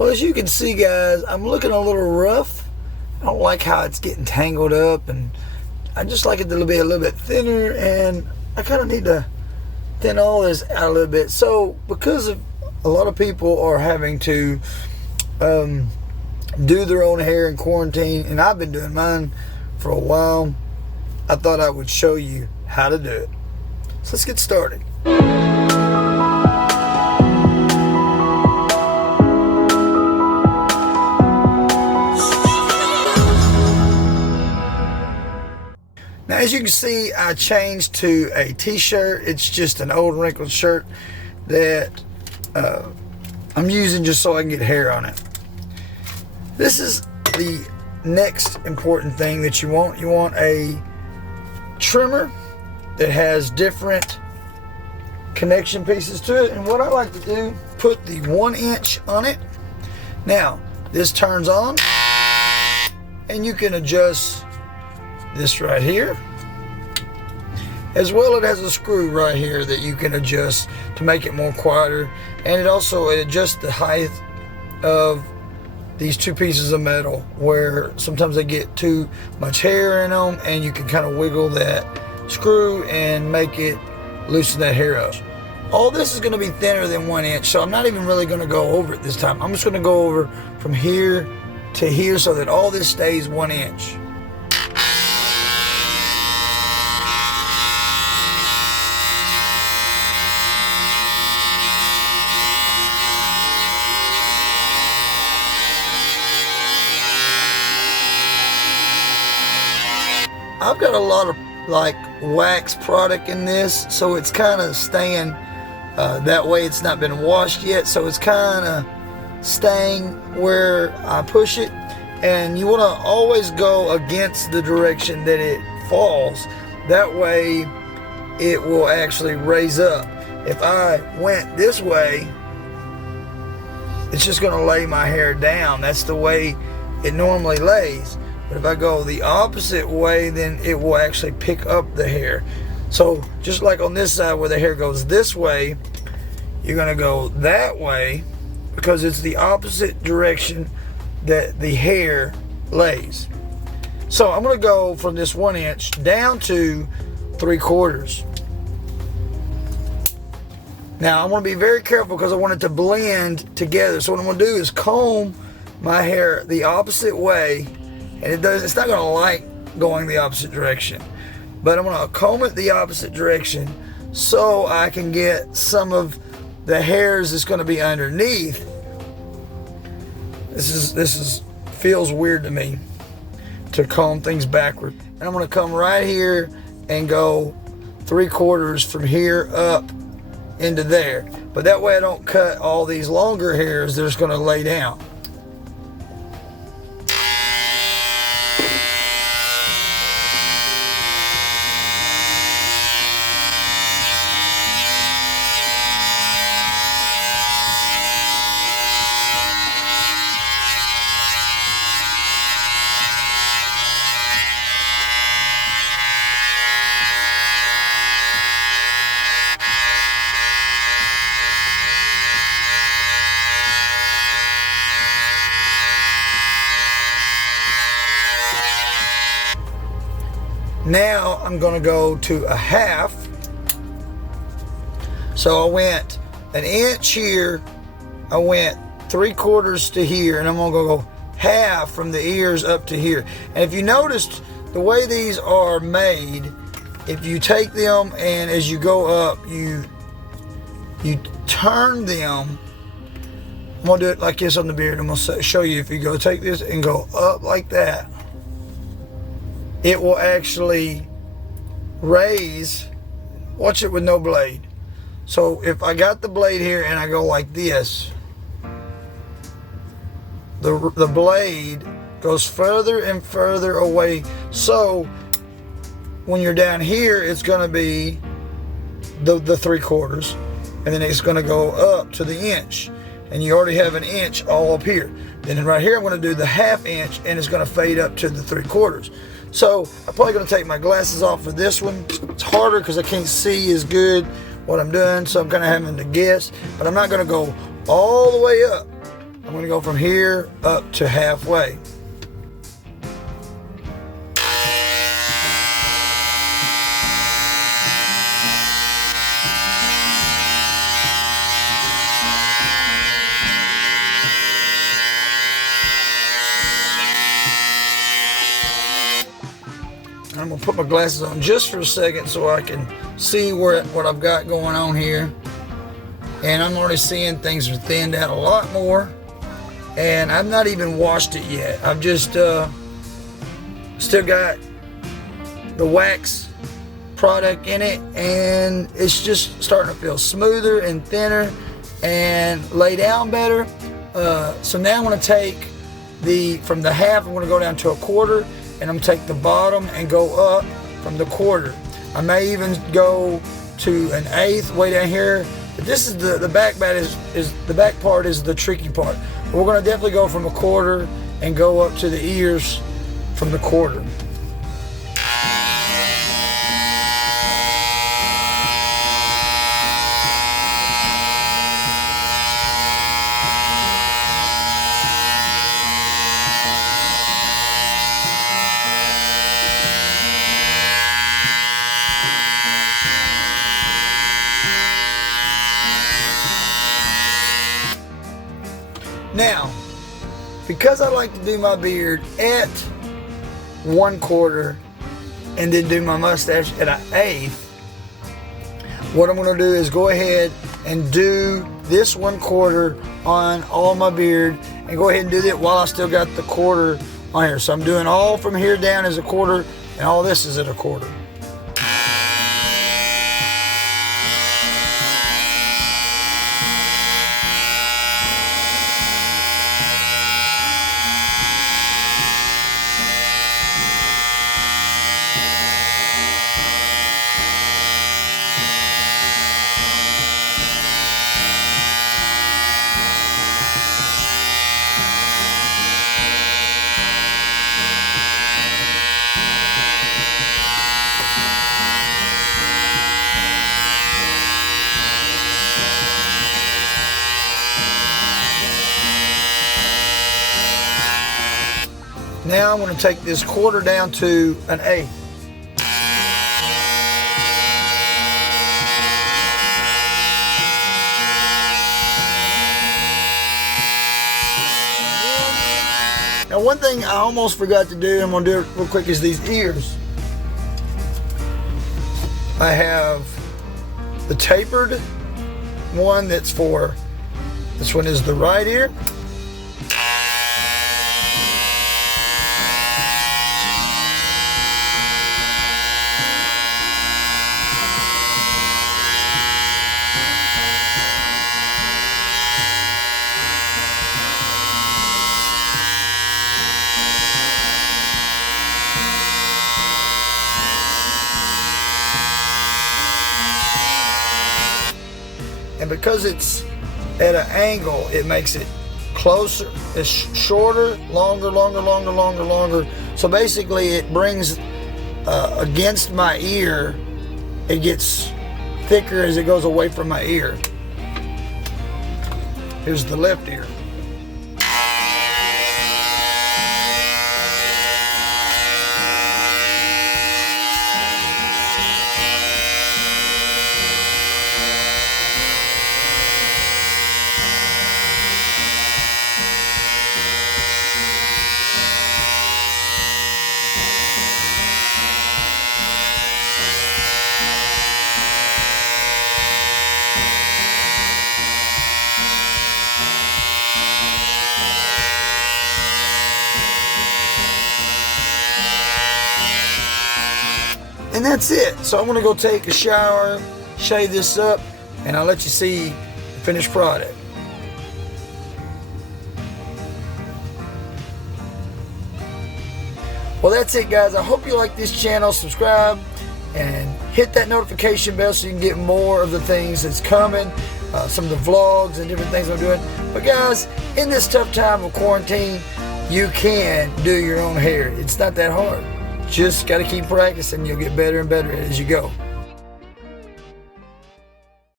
Well, as you can see, guys, I'm looking a little rough. I don't like how it's getting tangled up, and I just like it to be a little bit thinner, and I kind of need to thin all this out a little bit. So because of a lot of people are having to do their own hair in quarantine, and I've been doing mine for a while, I thought I would show you how to do it. So let's get started. Now, as you can see, I changed to a t-shirt. It's just an old wrinkled shirt that I'm using just so I can get hair on it. This is the next important thing that you want. You want a trimmer that has different connection pieces to it. And what I like to do, put the 1 inch on it. Now, this turns on, and you can adjust this right here. As well, it has a screw right here that you can adjust to make it more quieter, and it also adjusts the height of these two pieces of metal, where sometimes they get too much hair in them, and you can kind of wiggle that screw and make it loosen that hair up. All this is going to be thinner than 1 inch, so I'm not even really going to go over it this time. I'm just going to go over from here to here so that all this stays 1 inch. I've got a lot of like wax product in this, so it's kind of staying that way. It's not been washed yet, so it's kind of staying where I push it. And you want to always go against the direction that it falls. That way it will actually raise up. If I went this way, it's just going to lay my hair down. That's the way it normally lays. But if I go the opposite way, then it will actually pick up the hair. So just like on this side where the hair goes this way, you're going to go that way because it's the opposite direction that the hair lays. So I'm going to go from this 1 inch down to 3/4. Now I'm going to be very careful because I want it to blend together. So what I'm going to do is comb my hair the opposite way. And it's not going to like going the opposite direction. But I'm going to comb it the opposite direction so I can get some of the hairs that's going to be underneath. This feels weird to me to comb things backward. And I'm going to come right here and go 3/4 from here up into there. But that way I don't cut all these longer hairs that are going to lay down. Now I'm going to go to a half. So I went 1 inch here, I went 3/4 to here, and I'm going to go half from the ears up to here. And if you noticed the way these are made, if you take them and as you go up, you turn them. I'm going to do it like this on the beard. I'm going to show you. If you go take this and go up like that, it will actually raise. Watch it with no blade. So if I got the blade here and I go like this, the blade goes further and further away. So when you're down here, it's going to be the 3/4, and then it's going to go up to the inch, and you already have 1 inch all up here. Then right here I'm going to do the 1/2 inch, and it's going to fade up to the 3/4. So I'm probably going to take my glasses off for this one. It's harder because I can't see as good what I'm doing, so I'm kind of having to guess. But I'm not going to go all the way up. I'm going to go from here up to halfway. I'm going to put my glasses on just for a second so I can see what I've got going on here. And I'm already seeing things are thinned out a lot more. And I've not even washed it yet. I've just still got the wax product in it. And it's just starting to feel smoother and thinner and lay down better. So now I'm going to take from the half, I'm going to go down to a quarter. And I'm going to take the bottom and go up from the quarter. I may even go to an eighth way down here. But this is the back part the back part is the tricky part. But we're going to definitely go from a quarter and go up to the ears from the quarter. Now, because I like to do my beard at 1/4 and then do my mustache at an eighth, what I'm going to do is go ahead and do this 1/4 on all my beard and go ahead and do that while I still got the quarter on here. So I'm doing all from here down as a quarter and all this is at a quarter. Now I'm going to take this quarter down to an eighth. Now one thing I almost forgot to do, I'm going to do it real quick, is these ears. I have the tapered one this one is the right ear. And because it's at an angle, it makes it closer. It's shorter, longer. So basically it brings against my ear. It gets thicker as it goes away from my ear. Here's the left ear. And that's it. So I'm gonna go take a shower, shave this up, and I'll let you see the finished product. Well, that's it, guys. I hope you like this channel. Subscribe and hit that notification bell so you can get more of the things that's coming, some of the vlogs and different things I'm doing. But guys, in this tough time of quarantine, you can do your own hair. It's not that hard. Just got to keep practicing. You'll get better and better as you go.